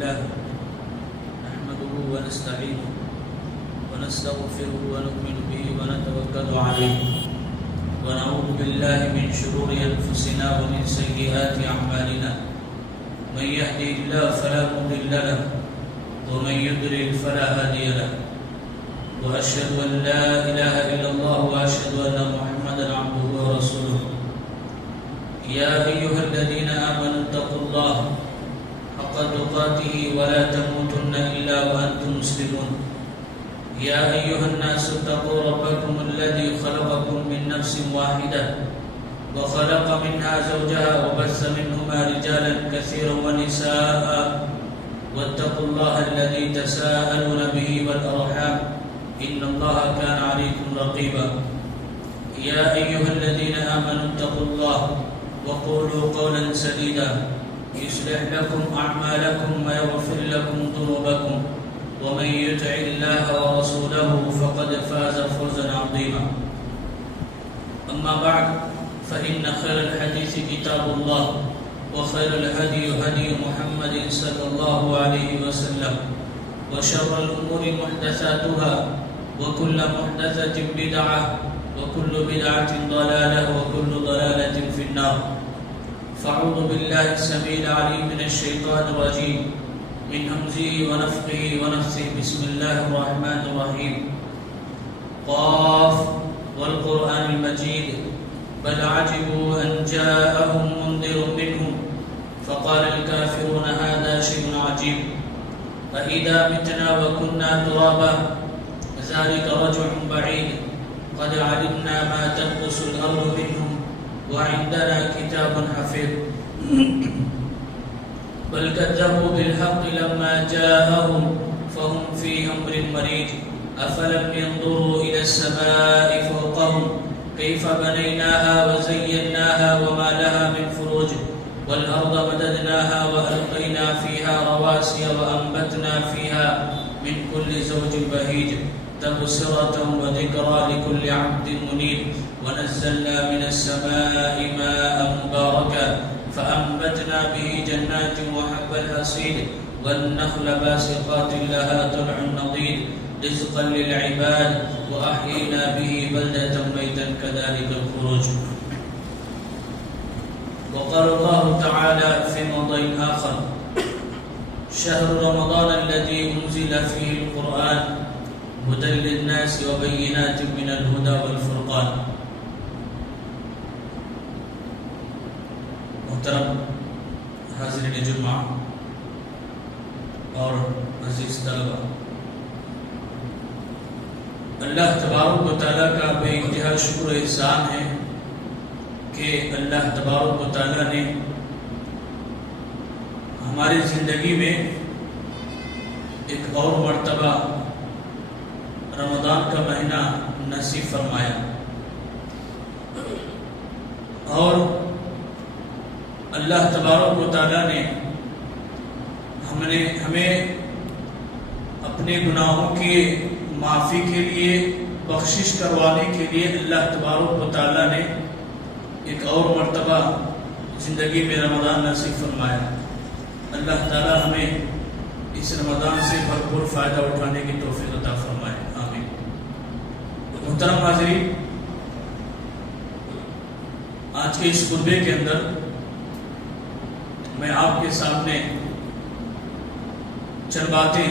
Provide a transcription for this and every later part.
لله نحمده ونستعينه ونستغفره ونؤمن به ونتوكل عليه ونعوذ بالله من شرور أنفسنا ومن سيئات أعمالنا من يهده الله فلا مضل له ومن يضلل فلا هادي له وأشهد أن لا إله إلا الله وأشهد أن محمدا عبده ورسوله يا أيها الذين آمنوا اتقوا الله حق تقاته ولا تموتن إلا وأنتم مسلمون يا أيها الناس اتقوا ربكم الذي خلقكم من نفس واحدة وخلق منها زوجها وبث منهما رجالا كثيرا ونساء واتقوا الله الذي تساءلون به والأرحام إن الله كان عليكم رقيبا يا أيها الذين آمنوا اتقوا الله وقولوا قولا سديدا يصلح لكم أعمالكم ويغفر لكم ذنوبكم ومن يطع الله ورسوله فقد فاز فوزا عظيما أما بعد فإن خير الحديث كتاب الله وخير الهدي هدي محمد صلى الله عليه وسلم وشر الأمور محدثاتها وكل محدثة بدعة وكل بدعة ضلالة وكل ضلالة في النار فأعوذ بالله السميع العليم من الشيطان الرجيم من همزه ونفخه ونفثه بسم الله الرحمن الرحيم قاف والقرآن المجيد بل عجبوا أن جاءهم منذر منهم فقال الكافرون هذا شيء عجيب فإذا متنا وكنا ترابا ذلك رجع بعيد قد علمنا ما تنقص الأرض منهم وعندنا كتاب حفيظ بل كذبوا بالحق لما جاءهم فهم في أمر مريج أفلم ينظروا إلى السماء فوقهم كيف بنيناها وزيناها وما لها من فروج والأرض مددناها وألقينا فيها رواسي وأنبتنا فيها من كل زوج بهيج تبصرة وذكرى لكل عبد منيب ونزلنا من السماء ماء مباركا فأنبتنا به جنات وحب الحصيد والنخل باسقات لها طلع نضيد رزقا للعباد وأحيينا به بلدة ميتا كذلك الخروج وقال الله تعالى في موضع آخر شهر رمضان الذي أنزل فيه القرآن هدى للناس وبينات من الهدى والفرقان محترم حاضرین جمعہ اور عزیز طلبہ، اللہ تبارک و تعالیٰ کا بے انتہا شکر و احسان ہے کہ اللہ تبارک و تعالیٰ نے ہماری زندگی میں ایک اور مرتبہ رمضان کا مہینہ نصیب فرمایا اور اللہ تبارک و تعالیٰ نے ہمیں اپنے گناہوں کی معافی کے لیے، بخشش کروانے کے لیے اللہ تبارک و تعالیٰ نے ایک اور مرتبہ زندگی میں رمضان نصیب فرمایا۔ اللہ تعالیٰ ہمیں اس رمضان سے بھرپور فائدہ اٹھانے کی توفیق عطا فرمائے، آمین۔ محترم حاضرین، آج کے اس خطبے کے اندر میں آپ کے سامنے چند باتیں،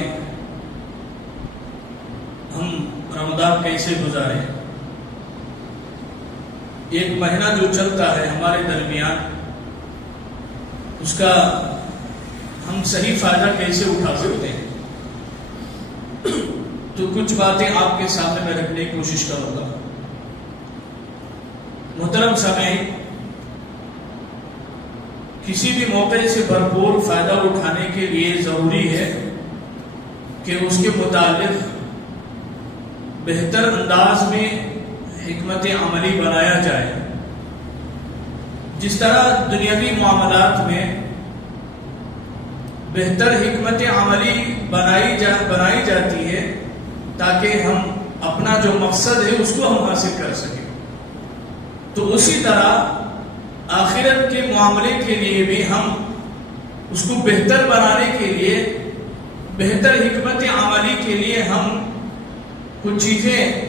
ہم رمضان کیسے گزارے، ایک مہینہ جو چلتا ہے ہمارے درمیان، اس کا ہم صحیح فائدہ کیسے اٹھا سکتے ہیں، تو کچھ باتیں آپ کے سامنے میں رکھنے کی کوشش کروں گا۔ محترم سامعین، کسی بھی موقع سے بھرپور فائدہ اٹھانے کے لیے ضروری ہے کہ اس کے متعلق بہتر انداز میں حکمت عملی بنایا جائے۔ جس طرح دنیاوی معاملات میں بہتر حکمت عملی بنائی جاتی ہے تاکہ ہم اپنا جو مقصد ہے اس کو ہم حاصل کر سکیں، تو اسی طرح آخرت کے معاملے کے لیے بھی ہم اس کو بہتر بنانے کے لیے، بہتر حکمت عملی کے لیے ہم کچھ چیزیں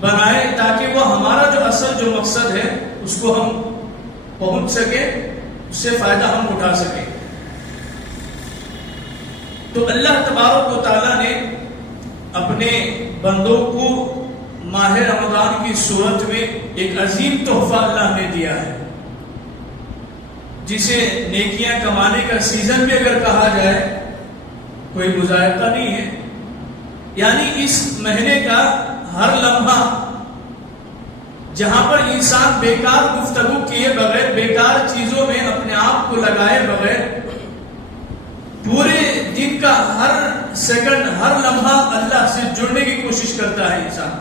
بنائیں تاکہ وہ ہمارا جو اصل جو مقصد ہے اس کو ہم پہنچ سکیں، اس سے فائدہ ہم اٹھا سکیں۔ تو اللہ تبارک و تعالیٰ نے اپنے بندوں کو ماہ رمضان کی صورت میں ایک عظیم تحفہ اللہ نے دیا ہے، جسے نیکیاں کمانے کا سیزن بھی اگر کہا جائے کوئی مذائقہ نہیں ہے۔ یعنی اس مہینے کا ہر لمحہ جہاں پر انسان بیکار گفتگو کیے بغیر، بیکار چیزوں میں اپنے آپ کو لگائے بغیر، پورے دن کا ہر سیکنڈ، ہر لمحہ اللہ سے جڑنے کی کوشش کرتا ہے انسان۔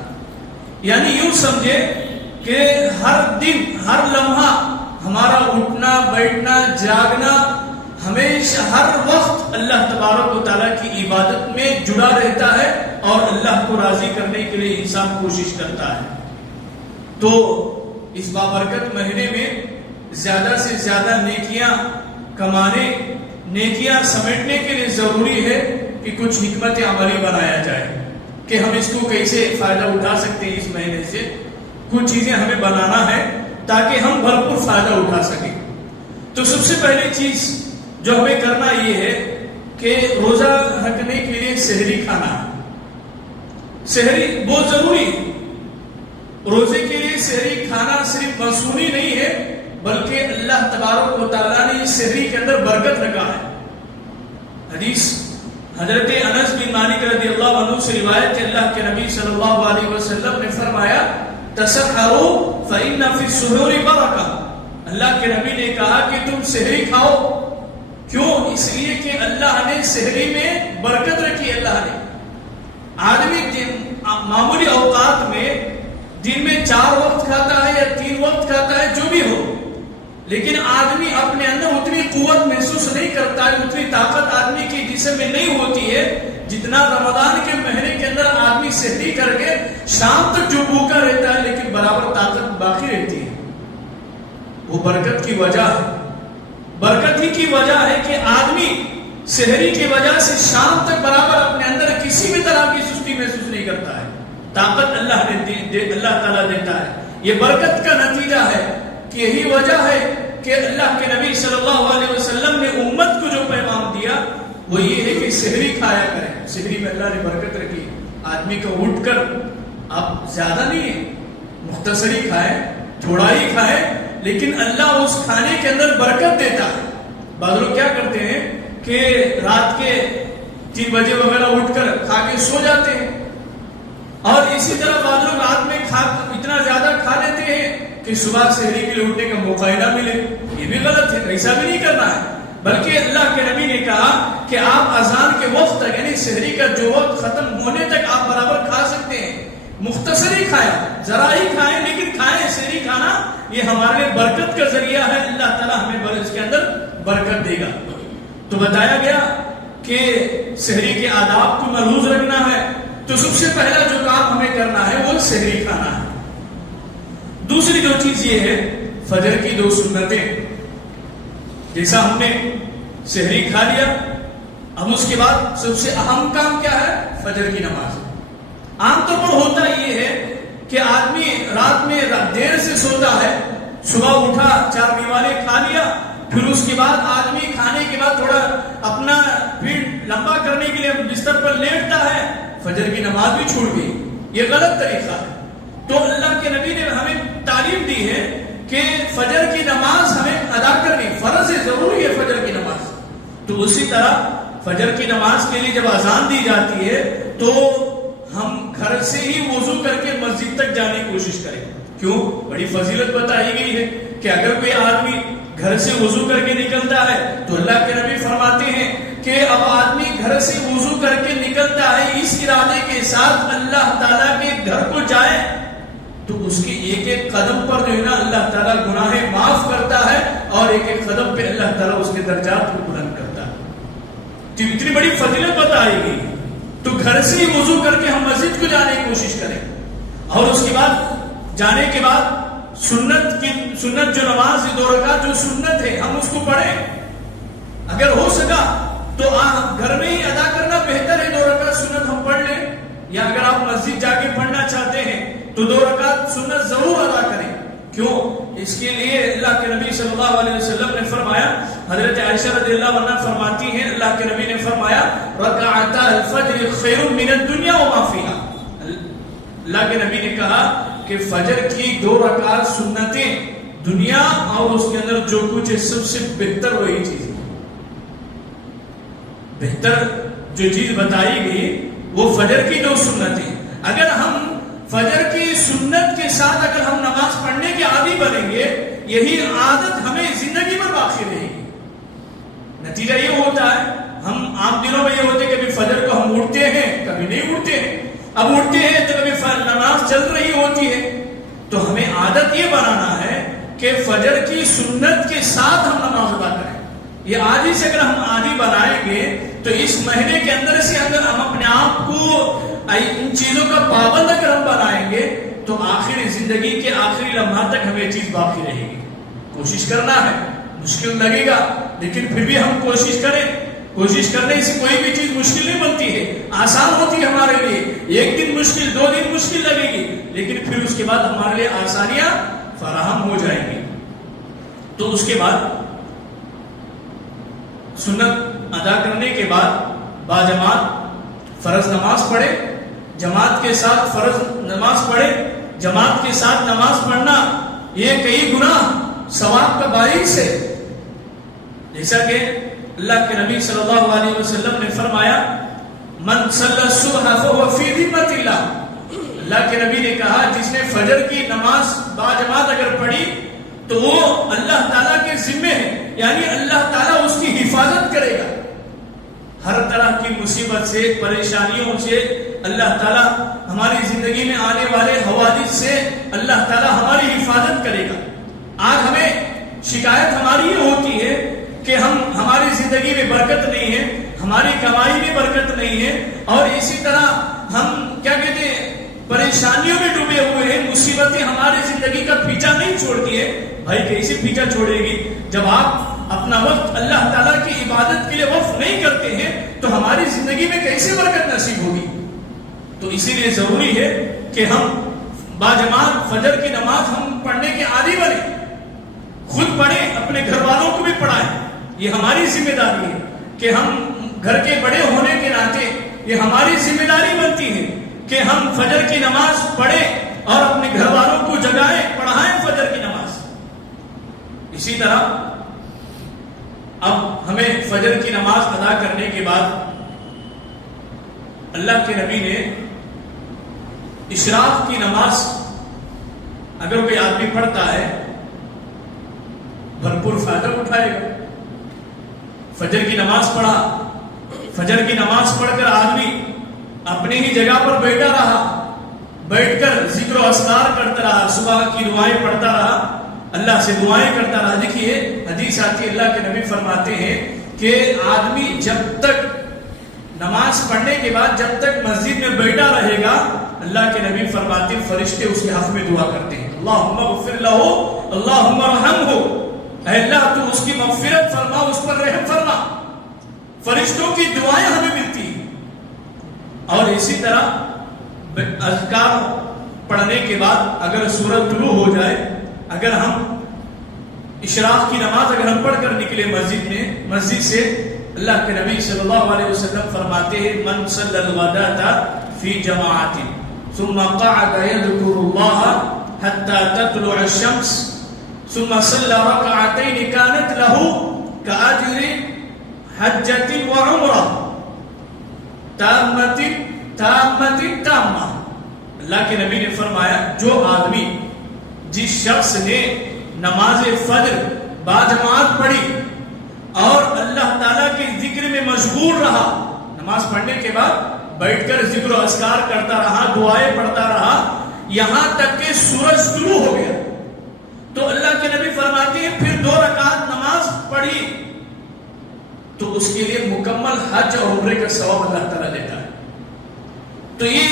یعنی یوں سمجھے کہ ہر دن، ہر لمحہ ہمارا اٹھنا بیٹھنا جاگنا ہمیشہ ہر وقت اللہ تبارک و تعالیٰ کی عبادت میں جڑا رہتا ہے اور اللہ کو راضی کرنے کے لیے انسان کوشش کرتا ہے۔ تو اس بابرکت مہینے میں زیادہ سے زیادہ نیکیاں کمانے، نیکیاں سمیٹنے کے لیے ضروری ہے کہ کچھ حکمت عملی بنایا جائے کہ ہم اس کو کیسے فائدہ اٹھا سکتے ہیں۔ اس مہینے سے کچھ چیزیں ہمیں بنانا ہے تاکہ ہم بھرپور فائدہ اٹھا سکیں۔ تو سب سے پہلی چیز جو ہمیں کرنا یہ ہے کہ روزہ رکھنے کے لیے سحری کھانا ہے۔ سحری بہت ضروری ہے۔ روزے کے لیے سحری کھانا صرف مصنوعی نہیں ہے، بلکہ اللہ تبارک و تعالیٰ نے اس سحری کے اندر برکت رکھا ہے۔ حدیث حضرت انس بن مالک رضی اللہ عنہ سے روایت ہے، اللہ کے نبی صلی اللہ علیہ وسلم نے فرمایا تسحروا فإن فی السحور برکہ۔ اللہ کے نبی نے کہا کہ تم سحری کھاؤ، کیوں؟ اس لیے کہ اللہ نے سحری میں برکت رکھی۔ اللہ نے آدمی معمولی اوقات میں دن میں 4 وقت کھاتا ہے یا 3 وقت کھاتا ہے، جو بھی ہو، لیکن آدمی اپنے اندر اتنی قوت محسوس نہیں کرتا ہے، اتنی طاقت آدمی کی جسم میں نہیں ہوتی ہے جتنا رمضان کے مہینے کے اندر آدمی سحری کر کے شام تک جو بھوکا رہتا ہے لیکن برابر طاقت باقی رہتی ہے۔ وہ برکت کی وجہ ہے، برکت ہی کی وجہ ہے کہ آدمی سحری کی وجہ سے شام تک برابر اپنے اندر کسی بھی طرح کی سستی محسوس نہیں کرتا ہے۔ طاقت اللہ تعالیٰ دیتا ہے۔ یہ برکت کا نتیجہ ہے کہ یہی وجہ ہے کہ اللہ کے نبی صلی اللہ علیہ وسلم نے امت کو جو پیغام دیا وہ یہ ہے کہ سحری کھایا کریں۔ سحری میں اللہ نے برکت رکھی۔ آدمی کو اٹھ کر آپ زیادہ نہیں ہے، مختصری کھائیں، تھوڑا ہی کھائیں، لیکن اللہ اس کھانے کے اندر برکت دیتا ہے۔ بعض لوگ کیا کرتے ہیں کہ رات کے 3 بجے وغیرہ اٹھ کر کھا کے سو جاتے ہیں، اور اسی طرح بعض لوگ رات میں اتنا زیادہ کھا لیتے ہیں کہ صبح سحری کے لیے اٹھنے کا موقع ہی نہ ملے۔ یہ بھی غلط ہے، ایسا بھی نہیں کرنا ہے۔ بلکہ اللہ کے نبی نے کہا کہ آپ اذان کے وقت تک، یعنی سحری کا جو وقت ختم ہونے تک آپ برابر کھا سکتے ہیں۔ مختصر ہی کھائیں، ذرا ہی کھائیں، لیکن کھائیں۔ سحری کھانا یہ ہمارے لیے برکت کا ذریعہ ہے، اللہ تعالیٰ ہمیں اس کے اندر برکت دے گا۔ تو بتایا گیا کہ سحری کے آداب کو ملحوظ رکھنا ہے۔ تو سب سے پہلا جو کام ہمیں کرنا ہے وہ سحری کھانا ہے۔ دوسری جو چیز یہ ہے فجر کی 2 سنتیں۔ جیسا ہم نے سحری کھا لیا، ہم اس کے بعد سب سے اہم کام کیا ہے؟ فجر کی نماز۔ عام طور پر ہوتا یہ ہے کہ آدمی رات میں دیر سے سوتا ہے، صبح اٹھا 4 دیواریں کھا لیا، پھر اس کے بعد آدمی کھانے کے بعد تھوڑا اپنا پیٹ لمبا کرنے کے لیے بستر پر لیٹتا ہے، فجر کی نماز بھی چھوڑ گئی۔ یہ غلط طریقہ ہے۔ تو اللہ کے نبی نے ہمیں تعلیم دی ہے کہ فجر کی نماز ہمیں ادا کرنی، فرض ہے، ضروری ہے فجر کی نماز۔ تو اسی طرح فجر کی نماز کے لیے جب اذان دی جاتی ہے تو ہم گھر سے ہی وضو کر کے مسجد تک جانے کی کوشش کریں۔ کیوں؟ بڑی فضیلت بتائی گئی ہے کہ اگر کوئی آدمی گھر سے وضو کر کے نکلتا ہے تو اللہ کے نبی فرماتے ہیں کہ اب آدمی گھر سے وضو کر کے نکلتا ہے اس ارادے کے ساتھ اللہ تعالیٰ کے گھر کو جائے تو اس کے ایک ایک قدم پر جو ہے نا اللہ تعالیٰ گناہیں معاف کرتا ہے، اور ایک ایک قدم پہ اللہ تعالیٰ اس کے درجات کو بلند کرتا ہے۔ تو اتنی بڑی فضیلت بتائی گئی، تو گھر سے ہی وضو کر کے ہم مسجد کو جانے کی کوشش کریں، اور اس کے بعد جانے کے بعد سنت جو نماز 2 رکعت جو سنت ہے ہم اس کو پڑھیں۔ اگر ہو سکا تو گھر میں ہی ادا کرنا بہتر ہے، 2 رکعت سنت ہم پڑھ لیں، یا اگر آپ مسجد جا کے پڑھنا چاہتے ہیں تو 2 رکعت سنت ضرور ادا کریں۔ کیوں؟ اس کے لیے اللہ کے نبی صلی اللہ علیہ وسلم نے فرمایا، حضرت عائشہ رضی اللہ عنہا فرماتی ہیں اللہ کے نبی نے فرمایا رکعتا الفجر خیر من الدنیا وما فیہا، اللہ کے نبی نے کہا کہ فجر کی 2 رکعت سنتیں دنیا اور اس کے اندر جو کچھ ہے سب سے بہتر وہی چیز ہے۔ بہتر جو چیز بتائی گئی وہ فجر کی 2 سنتیں۔ اگر ہم فجر کی سنت کے ساتھ اگر ہم نماز پڑھنے کے عادی بنیں گے، یہی عادت ہمیں زندگی میں باقی رہے گی۔ نتیجہ یہ ہوتا ہے، ہم عام دنوں میں یہ ہوتے کہ کبھی فجر کو ہم اٹھتے ہیں کبھی نہیں اٹھتے ہیں، اب اٹھتے ہیں تو کبھی نماز چل رہی ہوتی ہے، تو ہمیں عادت یہ بنانا ہے کہ فجر کی سنت کے ساتھ ہم نماز ادا کریں۔ یہ عادی سے اگر ہم عادی بنائیں گے تو اس مہینے کے اندر سے اگر ہم اپنے آپ کو ان چیزوں کا پابند اگر ہم بنائیں گے تو آخری زندگی کے آخری لمحات تک ہمیں چیز باقی رہے گی۔ کوشش کرنا ہے، مشکل لگے گا لیکن پھر بھی ہم کوشش کریں۔ کوشش کرنے سے کوئی بھی چیز مشکل نہیں بنتی ہے، آسان ہوتی ہے ہمارے لیے۔ 1 دن مشکل، 2 دن مشکل لگے گی لیکن پھر اس کے بعد ہمارے لیے آسانیاں فراہم ہو جائیں گی۔ تو اس کے بعد سنت ادا کرنے کے بعد باجماعت فرض نماز پڑھے، جماعت کے ساتھ فرض نماز پڑھے۔ جماعت کے ساتھ نماز پڑھنا یہ کئی گنا ثواب کا باعث ہے، جیسا کہ اللہ کے نبی صلی اللہ علیہ وسلم نے فرمایا من صلی الصبح فهو فی ذمۃ اللہ، اللہ کے نبی نے کہا جس نے فجر کی نماز باجماعت اگر پڑھی تو وہ اللہ تعالیٰ کے ذمے ہے، یعنی اللہ تعالیٰ اس کی حفاظت کرے گا، ہر طرح کی مصیبت سے، پریشانیوں سے اللہ تعالیٰ ہماری زندگی میں آنے والے حوادث سے اللہ تعالیٰ ہماری حفاظت کرے گا۔ آج ہمیں شکایت ہماری یہ ہوتی ہے کہ ہماری زندگی میں برکت نہیں ہے، ہماری کمائی میں برکت نہیں ہے، اور اسی طرح ہم کیا کہتے ہیں پریشانیوں میں ڈوبے ہوئے ہیں، مصیبتیں ہماری زندگی کا پیچھا نہیں چھوڑتی ہے۔ بھائی کیسے پیچھا چھوڑے گی؟ جب آپ اپنا وقت اللہ تعالیٰ کی عبادت کے لیے وقف نہیں کرتے ہیں تو ہماری زندگی میں کیسے برکت نصیب ہوگی؟ تو اسی لیے ضروری ہے کہ ہم باجماعت فجر کی نماز ہم پڑھنے کے عادی بنیں، خود پڑھیں، اپنے گھر والوں کو بھی پڑھائیں۔ یہ ہماری ذمہ داری ہے کہ ہم گھر کے بڑے ہونے کے ناطے یہ ہماری ذمہ داری بنتی ہے کہ ہم فجر کی نماز پڑھیں اور اپنے گھر والوں کو جگائیں، پڑھائیں فجر کی نماز۔ اسی طرح اب ہمیں فجر کی نماز ادا کرنے کے بعد اللہ کے نبی نے اشراق کی نماز اگر کوئی آدمی پڑھتا ہے بھرپور فائدہ اٹھائے گا۔ فجر کی نماز پڑھا، فجر کی نماز پڑھ کر آدمی اپنی ہی جگہ پر بیٹھا رہا، بیٹھ کر ذکر و اذکار کرتا رہا، صبح کی دعائیں پڑھتا رہا، اللہ سے دعائیں کرتا رہا۔ دیکھیے حدیث آتی ہے، اللہ کے نبی فرماتے ہیں کہ آدمی جب تک نماز پڑھنے کے بعد جب تک مسجد میں بیٹھا رہے گا، اللہ کے نبی فرماتے ہیں فرشتے اس کے حق میں دعا کرتے ہیں، اللہم اغفر لہ اللہم ارحمہ، اے اللہ تو اس کی مغفرت فرما، اس پر رحم فرما۔ فرشتوں کی دعائیں ہمیں ملتی ہیں۔ اور اسی طرح اذکار پڑھنے کے بعد اگر سورج طلوع ہو جائے، اگر ہم اشراق کی نماز اگر ہم پڑھ کر نکلے مسجد سے، اللہ کے نبی صلی اللہ علیہ وسلم فرماتے ہیں من صلی الغداۃ فی جماعت ثم قعد یذکر اللہ حتی تطلع الشمس ثم صلی رکعتین کانت له کأجر حجۃ وعمرہ تامۃ تامہ۔ اللہ کے نبی نے فرمایا جو آدمی جس شخص نے نماز فجر باجماعت پڑھی اور اللہ تعالیٰ کے ذکر میں مشغول رہا، نماز پڑھنے کے بعد بیٹھ کر ذکر و اذکار کرتا رہا، دعائیں پڑھتا رہا یہاں تک کہ سورج طلوع ہو گیا، تو اللہ کے نبی فرماتے ہیں پھر 2 رکعت نماز پڑھی تو اس کے لیے مکمل حج اور عمرے کا ثواب اللہ تعالیٰ دیتا ہے۔ تو یہ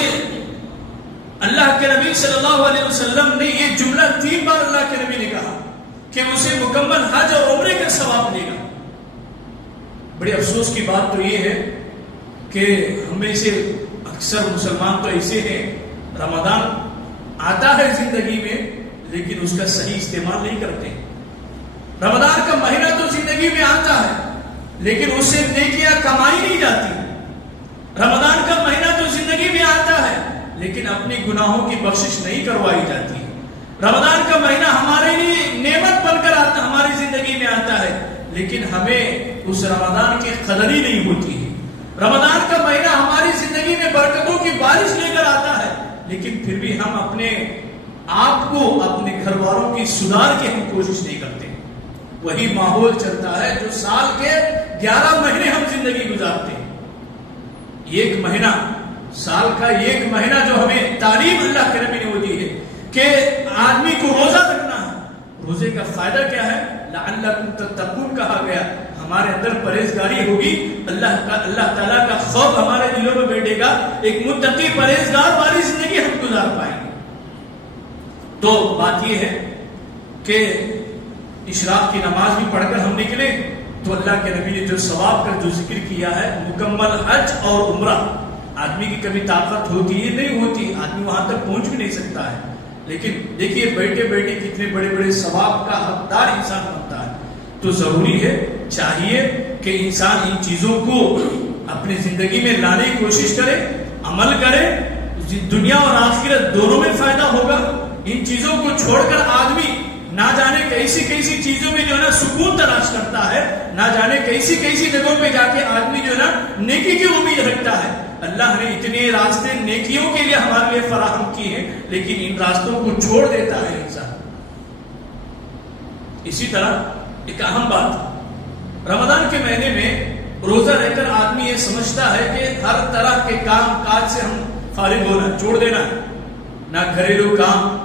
اللہ کے نبی صلی اللہ علیہ وسلم نے یہ جملہ 3 بار اللہ کے نبی نے کہا کہ اسے مکمل حج اور عمرے کا ثواب دے گا۔ بڑے افسوس کی بات تو یہ ہے کہ ہم میں سے اکثر مسلمان تو ایسے ہیں، رمضان آتا ہے زندگی میں لیکن اس کا صحیح استعمال نہیں کرتے. رمضان کا مہینہ تو زندگی میں آتا ہے لیکن اس سے نیکیاں کمائی نہیں جاتی. رمضان کا مہینہ تو زندگی میں آتا ہے لیکن اپنی گناہوں کی بخشش نہیں کروائی جاتی. رمضان کا مہینہ ہمارے لیے نعمت بن کر آتا ہماری زندگی میں آتا ہے لیکن ہمیں اس رمضان کی قدر ہی نہیں ہوتی ہے. رمضان کا مہینہ ہماری زندگی میں برکتوں کی بارش لے کر آتا ہے لیکن پھر بھی ہم اپنے آپ کو، اپنے گھر والوں کی سدھار کی ہم کوشش نہیں کرتے. وہی ماحول چلتا ہے جو سال کے 11 مہینے ہم زندگی گزارتے ہیں. ایک مہینہ، سال کا ایک مہینہ جو ہمیں تعلیم اللہ کے نبی نے وہ دی ہے کہ آدمی کو روزہ رکھنا ہے. روزے کا فائدہ کیا ہے؟ لعلکم تتقون کہا گیا. ہمارے اندر پرہیزگاری ہوگی، اللہ تعالیٰ کا خوف ہمارے دلوں میں بیٹھے گا، ایک متقی پرہیزگار والی زندگی ہم گزار پائیں گے. تو بات یہ ہے کہ اشراق کی نماز بھی پڑھ کر ہم نکلے تو اللہ کے نبی نے جو ثواب کا جو ذکر کیا ہے، مکمل حج اور عمرہ. آدمی کی کبھی طاقت ہوتی ہے نہیں ہوتی، آدمی وہاں تک پہنچ بھی نہیں سکتا ہے، لیکن دیکھیے بیٹھے بیٹھے کتنے بڑے بڑے ثواب کا حقدار انسان بنتا ہے. تو ضروری ہے، چاہیے کہ انسان ان چیزوں کو اپنی زندگی میں لانے کی کوشش کرے، عمل کرے. دنیا اور آخرت دونوں میں فائدہ ہوگا. ان چیزوں کو چھوڑ کر آدمی نہ جانے کیسی کیسی چیزوں میں جو ہے نا سکون تلاش کرتا ہے، نہ جانے کیسی کیسی جگہوں پہ جا کے آدمی جو ہے نا نیکی کی امید رکھتا ہے. اللہ نے اتنے راستے نیکیوں کے لیے ہمارے لیے فراہم کیے ہیں لیکن ان راستوں کو چھوڑ دیتا ہے انسان. اسی طرح ایک اہم بات، رمضان کے مہینے میں روزہ رہ کر آدمی یہ سمجھتا ہے کہ ہر طرح کے کام کاج سے ہم فارغ ہونا، چھوڑ دینا ہے. نہ گھریلو کام،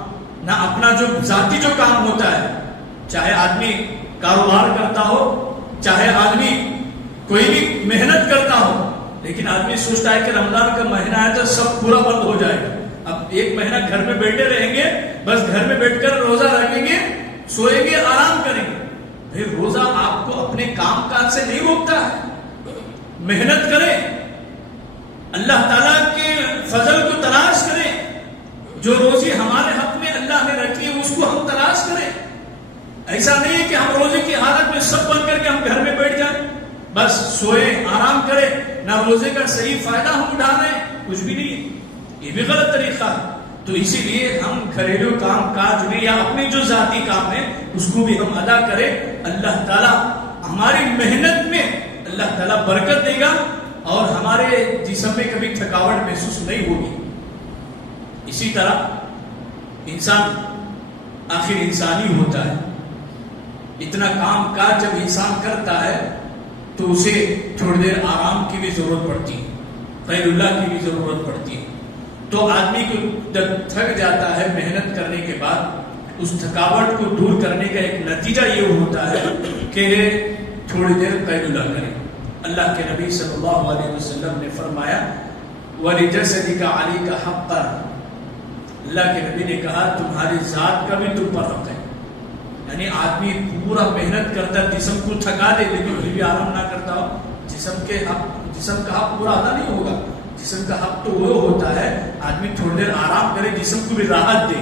نہ اپنا جو ذاتی جو کام ہوتا ہے، چاہے آدمی کاروبار کرتا ہو، چاہے آدمی کوئی بھی محنت کرتا ہو، لیکن آدمی سوچتا ہے کہ رمضان کا مہینہ ہے تو سب پورا بند ہو جائے گا. اب ایک مہینہ گھر میں بیٹھے رہیں گے، بس گھر میں بیٹھ کر روزہ رکھیں گے، سوئیں گے، آرام کریں گے. بھئی روزہ آپ کو اپنے کام کاج سے نہیں روکتا ہے. محنت کریں، اللہ تعالیٰ کے فضل کو تلاش کریں. جو روزی ہمارے حق میں اللہ نے رکھی ہے اس کو ہم تلاش کریں. ایسا نہیں ہے کہ ہم روزے کی حالت میں سب بند کر کے ہم گھر میں بیٹھ جائیں، بس سوئیں، آرام کریں، نہ روزے کا صحیح فائدہ ہم اٹھا رہے ہیں، کچھ بھی نہیں. یہ بھی غلط طریقہ ہے. تو اسی لیے ہم گھریلو کام کاج میں یا اپنے جو ذاتی کام ہے اس کو بھی ہم ادا کریں. اللہ تعالیٰ ہماری محنت میں اللہ تعالیٰ برکت دے گا اور ہمارے جسم میں کبھی تھکاوٹ محسوس نہیں ہوگی. اسی طرح انسان آخر انسانی ہوتا ہے. اتنا کام کاج جب انسان کرتا ہے تو اسے تھوڑی دیر آرام کی بھی ضرورت پڑتی ہے، غیر اللہ کی بھی ضرورت پڑتی ہے. تو آدمی کو جب تھک جاتا ہے محنت کرنے کے بعد، اس تھکاوٹ کو دور کرنے کا ایک نتیجہ یہ ہوتا ہے کہ تھوڑی دیر غیر اللہ کرے. اللہ کے نبی صلی اللہ علیہ وسلم نے فرمایا وَلِجَسَدِكَ عَلَيْكَ حَقًّا. اللہ کے نبی نے کہا تمہاری ذات کا بھی تم پر حق ہے. یعنی آدمی پورا محنت کرتا ہے، جسم کو تھکا دے لیکن پھر بھی آرام نہ کرتا ہو، جسم کا حق پورا ادا نہیں ہوگا. جسم کا حق تو وہ ہوتا ہے آدمی تھوڑی دیر آرام کرے، جسم کو بھی راحت دے،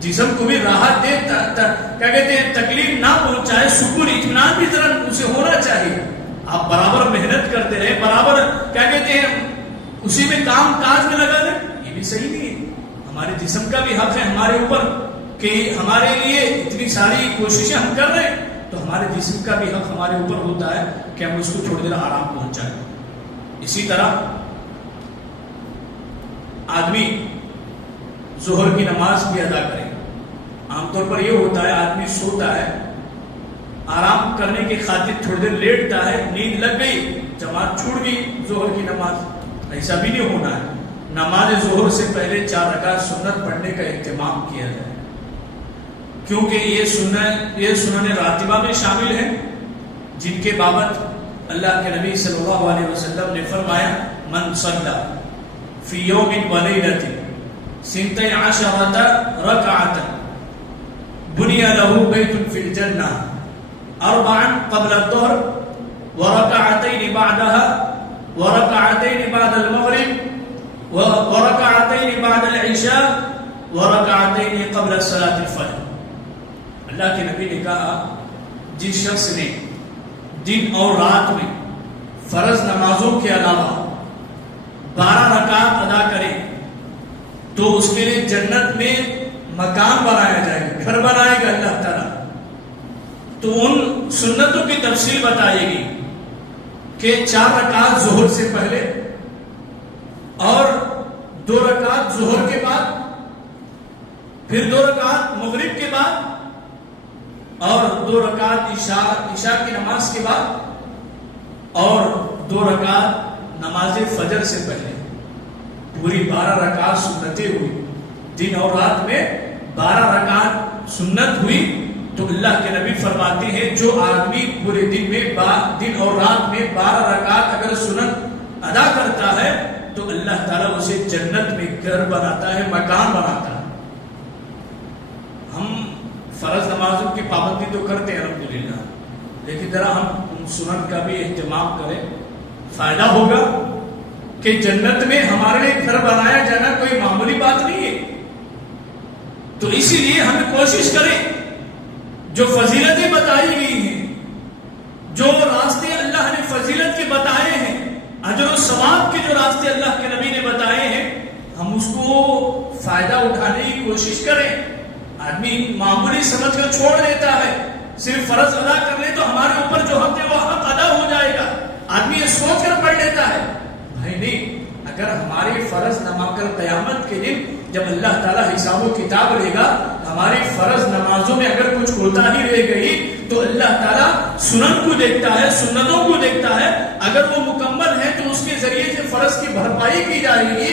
جسم کو بھی راحت دے، کیا کہتے ہیں تکلیف نہ پہنچائے، سکون اطمینان بھی ذرا اسے ہونا چاہیے. آپ برابر محنت کرتے رہے، برابر کیا کہتے ہیں اسی میں کام کاج میں لگا دیں، یہ بھی صحیح نہیں ہے. ہمارے جسم کا بھی حق ہے ہمارے اوپر کہ ہمارے لیے اتنی ساری کوششیں ہم کر رہے ہیں، تو ہمارے جسم کا بھی حق ہمارے اوپر ہوتا ہے کہ ہم اس کو تھوڑی دیر آرام پہنچائیں. اسی طرح آدمی ظہر کی نماز بھی ادا کرے. عام طور پر یہ ہوتا ہے آدمی سوتا ہے، آرام کرنے کی خاطر تھوڑی دیر لیٹتا ہے، نیند لگ گئی، جماعت چھوٹ گئی ظہر کی نماز. ایسا بھی نہیں ہونا ہے. نماز ظہر سے پہلے 4 رکعت سنت پڑھنے کا اہتمام کیا جائے، کیونکہ یہ سنن راتبہ میں شامل ہیں جن کے بابت اللہ کے نبی صلی اللہ علیہ وسلم نے فرمایا من صلی فی یوم ولیلۃ 12 رکعۃ بنی لہ بیت فی الجنہ 4 قبل الظہر وركعتين بعدها وركعتين بعد المغرب وركعتين بعد العشاء وركعتين قبل صلاة الفجر. اللہ کے نبی نے کہا جس شخص نے دن اور رات میں فرض نمازوں کے علاوہ 12 رکعت ادا کرے تو اس کے لیے جنت میں مکان بنایا جائے گا، گھر بنائے گا اللہ تعالیٰ. تو ان سنتوں کی تفصیل بتائے گی کہ 4 رکعت ظہر سے پہلے اور 2 رکعت ظہر کے بعد، پھر 2 رکعت مغرب کے بعد اور 2 رکعت عشاء کی نماز کے بعد اور 2 رکعت نماز فجر سے پہلے. پوری 12 رکعت سنتیں ہوئی. دن اور رات میں 12 رکعت سنت ہوئی. تو اللہ کے نبی فرماتے ہیں جو آدمی پورے دن اور رات میں 12 رکعت اگر سنت ادا کرتا ہے تو اللہ تعالیٰ اسے جنت میں گھر بناتا ہے، مکان بناتا ہے. ہم فرض نمازوں کی پابندی تو کرتے ہیں الحمدللہ، لیکن ذرا ہم ان سنت کا بھی اہتمام کریں. فائدہ ہوگا کہ جنت میں ہمارے لیے گھر بنایا جانا کوئی معمولی بات نہیں ہے. تو اسی لیے ہمیں کوشش کریں جو فضیلتیں بتائی گئی ہیں، جو راستے اللہ نے فضیلت کے بتائے ہیں، اجر و ثواب کے جو راستے اللہ کے نبی نے بتائے ہیں، ہم اس کو فائدہ اٹھانے کی کوشش کریں. آدمی معمولی سمجھ کر چھوڑ دیتا ہے، صرف فرض ادا کر لے تو ہمارے اوپر جو حق ہے وہ حق ادا ہو جائے گا. آدمی یہ سوچ کر پڑھ لیتا ہے. بھائی نہیں، اگر ہمارے فرض نما کر قیامت کے دن جب اللہ تعالیٰ حساب و کتاب لے گا، ہماری فرض نمازوں میں اگر کچھ ہوتا ہی رہ گئی تو اللہ تعالیٰ سنن کو دیکھتا ہے، سنتوں کو دیکھتا ہے. اگر وہ مکمل ہے تو اس کے ذریعے سے فرض کی بھرپائی کی جائے گی.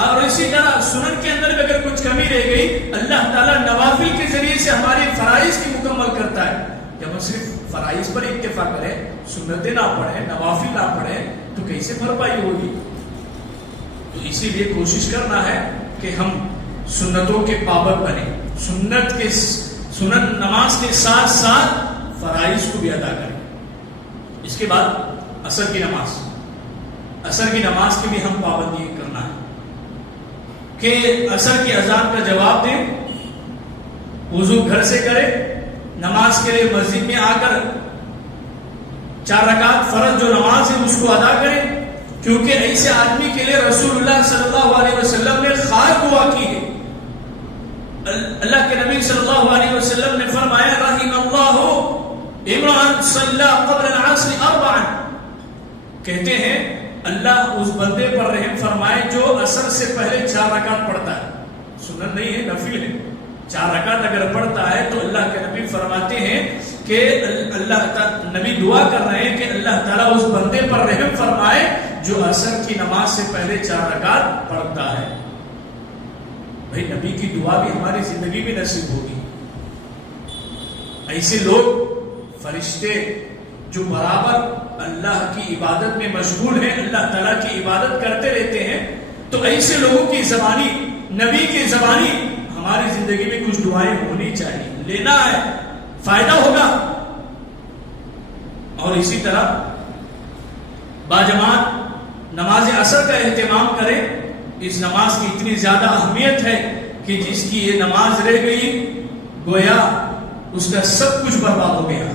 اور اسی طرح سنن کے اندر بھی اگر کچھ کمی رہ گئی، اللہ تعالیٰ نوافل کے ذریعے سے ہمارے فرائض کی مکمل کرتا ہے. جب ہم صرف فرائض پر اکتفا کریں، سنتیں نہ پڑھیں، نوافل نہ پڑھیں تو کیسے بھرپائی ہوگی؟ تو اسی لیے کوشش کرنا ہے کہ ہم سنتوں کے پابند بنے، سنت نماز کے ساتھ ساتھ فرائض کو بھی ادا کریں. اس کے بعد عصر کی نماز کی بھی ہم پابندی کرنا ہے کہ عصر کی اذان کا جواب دیں، وضو گھر سے کرے، نماز کے لیے مسجد میں آ کر 4 رکعت فرض جو نماز ہے اس کو ادا کریں. کیونکہ ایسے آدمی کے لیے رسول اللہ صلی اللہ علیہ وسلم نے خیر دعا کی ہے. اللہ کے نبی صلی اللہ علیہ وسلم نے فرمایا رحم اللہ امرأ صلی قبل العصر 4. کہتے ہیں اللہ اس بندے پر رحم فرمائے جو عصر سے پہلے 4 رکعت پڑھتا ہے. سنت نہیں ہے، نفل ہے. 4 رکعت اگر پڑھتا ہے تو اللہ کے نبی فرماتے ہیں کہ نبی دعا کر رہے ہیں کہ اللہ تعالیٰ اس بندے پر رحم فرمائے جو عصر کی نماز سے پہلے 4 رکعت پڑھتا ہے. بھائی نبی کی دعا بھی ہماری زندگی میں نصیب ہوگی. ایسے لوگ فرشتے جو برابر اللہ کی عبادت میں مشغول ہیں، اللہ تعالیٰ کی عبادت کرتے رہتے ہیں، تو ایسے لوگوں کی زبانی، نبی کی زبانی ہماری زندگی میں کچھ دعائیں ہونی چاہیے، لینا ہے، فائدہ ہوگا. اور اسی طرح باجماعت نماز عصر کا اہتمام کریں. اس نماز کی اتنی زیادہ اہمیت ہے کہ جس کی یہ نماز رہ گئی گویا اس کا سب کچھ برباد ہو گیا.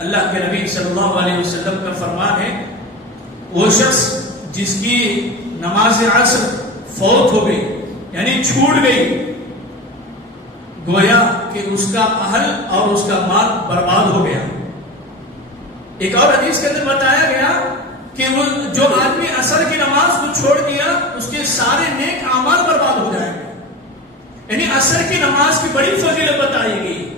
اللہ کے نبی صلی اللہ علیہ وسلم کا فرمان ہے وہ شخص جس کی نماز عصر فوت ہو گئی یعنی چھوٹ گئی، گویا کہ اس کا اہل اور اس کا مال برباد ہو گیا. ایک اور حدیث کے اندر بتایا گیا کہ وہ جو آدمی عصر کی نماز کو چھوڑ دیا اس کے سارے نیک اعمال برباد ہو جائیں گے. یعنی عصر کی نماز کی بڑی فضیلت بتائی گئی.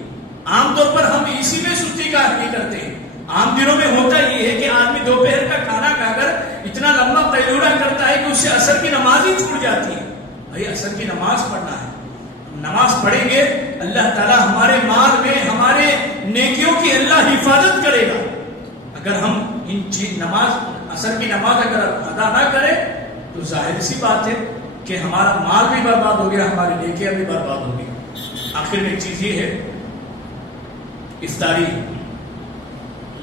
عام طور پر ہم اسی میں سستی کا نہیں کرتے ہیں. عام دنوں میں ہوتا یہ ہے کہ آدمی دوپہر کا کھانا کھا کر اتنا لمبا قیلولہ کرتا ہے کہ اس سے عصر کی نماز ہی چھوٹ جاتی ہے. بھائی عصر کی نماز پڑھنا ہے، نماز پڑھیں گے اللہ تعالیٰ ہمارے مال میں ہمارے نیکیوں کی اللہ حفاظت کرے گا. اگر ہم عصر کی نماز اگر ادا نہ کریں تو ظاہر سی بات ہے کہ ہمارا مال بھی برباد ہو گیا، ہماری نیکیاں بھی برباد ہو گئی. آخر میں ایک چیز یہ ہے افطاری.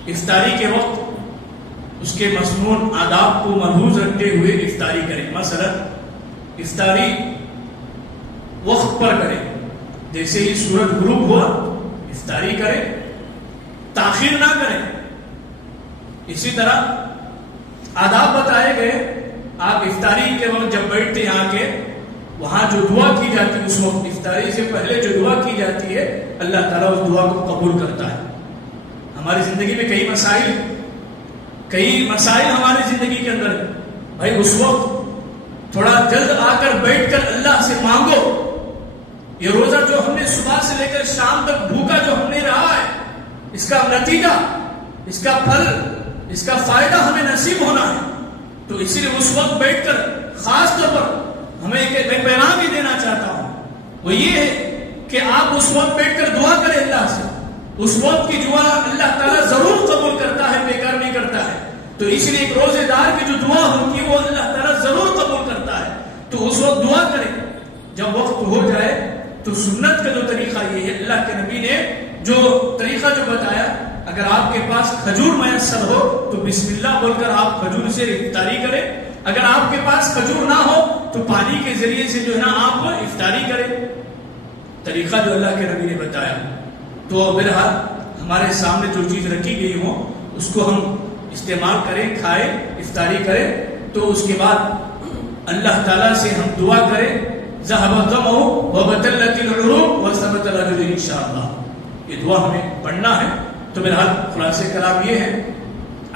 افطاری کے وقت اس کے مسنون آداب کو ملحوظ رکھتے ہوئے افطاری کریں. مثلا افطاری وقت پر کریں، جیسے ہی سورج غروب ہوا افطاری کریں، تاخیر نہ کریں. اسی طرح آداب بتائے گئے، آپ افطاری کے وقت جب بیٹھتے ہیں آ کے وہاں جو دعا کی جاتی ہے اس وقت افطاری سے پہلے جو دعا کی جاتی ہے اللہ تعالیٰ اس دعا کو قبول کرتا ہے. ہماری زندگی میں کئی مسائل ہماری زندگی کے اندر، بھائی اس وقت تھوڑا جلد آ کر بیٹھ کر اللہ سے مانگو. یہ روزہ جو ہم نے صبح سے لے کر شام تک بھوکا جو ہم نے رہا ہے، اس کا نتیجہ، اس کا پھل، اس کا فائدہ ہمیں نصیب ہونا ہے. تو اسی لیے اس وقت بیٹھ کر خاص طور پر ہمیں ایک پیغام ہی دینا چاہتا ہوں، وہ یہ ہے کہ آپ اس وقت بیٹھ کر دعا کریں اللہ سے. اس وقت کی دعا اللہ تعالیٰ ضرور قبول کرتا ہے، بیکار نہیں کرتا ہے. تو اس لیے ایک روزے دار کی جو دعا ہوتی ہے وہ اللہ تعالیٰ ضرور قبول کرتا ہے. تو اس وقت دعا کریں. جب وقت ہو جائے تو سنت کا جو طریقہ یہ ہے، اللہ کے نبی نے جو طریقہ جو بتایا، اگر آپ کے پاس کھجور میسر ہو تو بسم اللہ بول کر آپ کھجور سے افطاری کریں. اگر آپ کے پاس کھجور نہ ہو تو پانی کے ذریعے سے جو ہے نا آپ افطاری کریں. طریقہ جو اللہ کے نبی نے بتایا. تو بہرحال ہمارے سامنے جو چیز رکھی گئی ہو اس کو ہم استعمال کریں، کھائیں، افطاری کریں. تو اس کے بعد اللہ تعالیٰ سے ہم دعا کریں، ذهب الظمأ وابتلت العروق وثبت الأجر انشاءاللہ. یہ دعا ہمیں پڑھنا ہے. تو بہرحال خلاصہ کلام یہ ہے،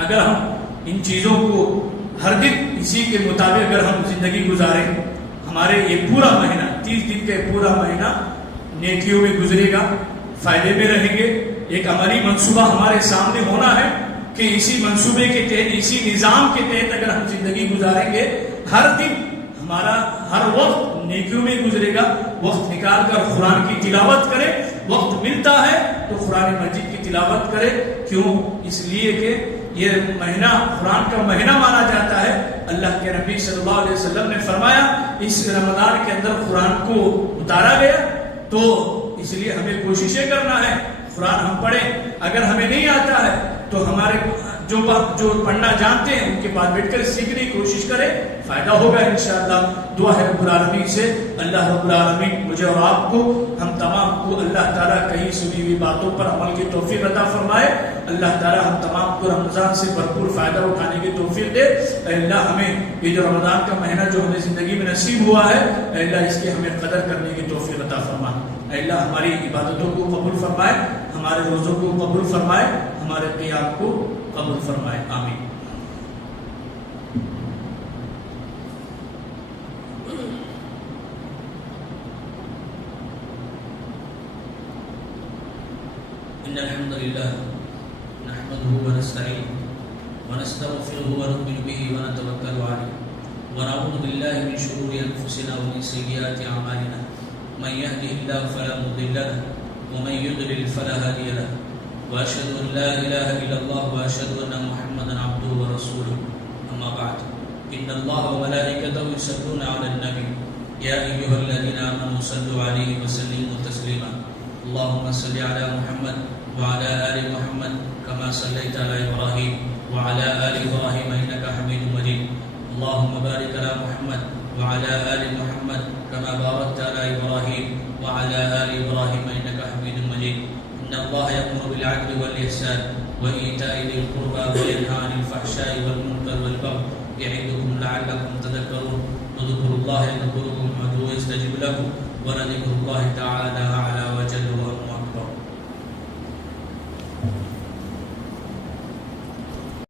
اگر ہم ان چیزوں کو ہر دن اسی کے مطابق اگر ہم زندگی گزاریں، ہمارے یہ پورا مہینہ 30 دن کا پورا مہینہ نیکیوں میں گزرے گا، فائدے میں رہیں گے. ایک عملی منصوبہ ہمارے سامنے ہونا ہے کہ اسی منصوبے کے تحت، اسی نظام کے تحت اگر ہم زندگی گزاریں گے، ہر دن ہمارا ہر وقت نیکیوں میں گزرے گا. وقت نکال کر قرآن کی تلاوت کرے، وقت ملتا ہے تو قرآن مجید کی تلاوت کرے. کیوں؟ اس لیے کہ یہ مہینہ قرآن کا مہینہ مانا جاتا ہے. اللہ کے نبی صلی اللہ علیہ وسلم نے فرمایا اس رمضان کے اندر قرآن کو اتارا گیا. تو اس لیے ہمیں کوششیں کرنا ہے قرآن ہم پڑھیں. اگر ہمیں نہیں آتا ہے تو ہمارے جو پڑھنا جانتے ہیں ان کے پاس بیٹھ کر سیکھنے کی کوشش کریں، فائدہ ہوگا انشاءاللہ. دعا ہے رب العالمین سے اللہ رب العالمین مجھے اور آپ کو، ہم تمام کو اللہ تعالیٰ کہیں سنی ہوئی باتوں پر عمل کی توفیق عطا فرمائے. اللہ تعالیٰ ہم تمام کو رمضان سے بھرپور فائدہ اٹھانے کی توفیق دے. اے اللہ ہمیں یہ جو رمضان کا مہینہ جو ہمیں زندگی میں نصیب ہوا ہے، اے اللہ اس کی ہمیں قدر کرنے کی توفیق عطا فرما. اے اللہ ہماری عبادتوں کو قبول فرمائے، ہمارے روزوں کو قبول فرمائے، ہمارے قیام کو قبول فرمائے. آمین. إن الحمد لله نحمده ونستعينه ونستغفره ونؤمن به ونتوكل عليه ونعوذ بالله من شرور أنفسنا ومن سيئات أعمالنا من يهده الله فلا مضل له ومن يضلل فلا هادي له وأشهد أن لا إله إلا الله وأشهد أن محمدا عبده ورسوله. أما بعد إن الله وملائكته يصلون على النبي يا أيها الذين آمنوا صلوا عليه وسلموا تسليما. اللهم صل على محمد وعلى آل محمد كما صليت على إبراهيم وعلى آل إبراهيم إنك حميد مجيد. اللهم بارك على محمد وعلى آل محمد كما باركت على إبراهيم وعلى آل إبراهيم إنك حميد مجيد. إن الله يأمر بالعدل والإحسان وإيتاء ذي القربى وينهى عن الفحشاء والمنكر والبغي يعظكم لعلكم تذكرون. اذكروا الله يذكركم وادعوه يستجب لكم ولذكر الله تعالى أعلى وجل.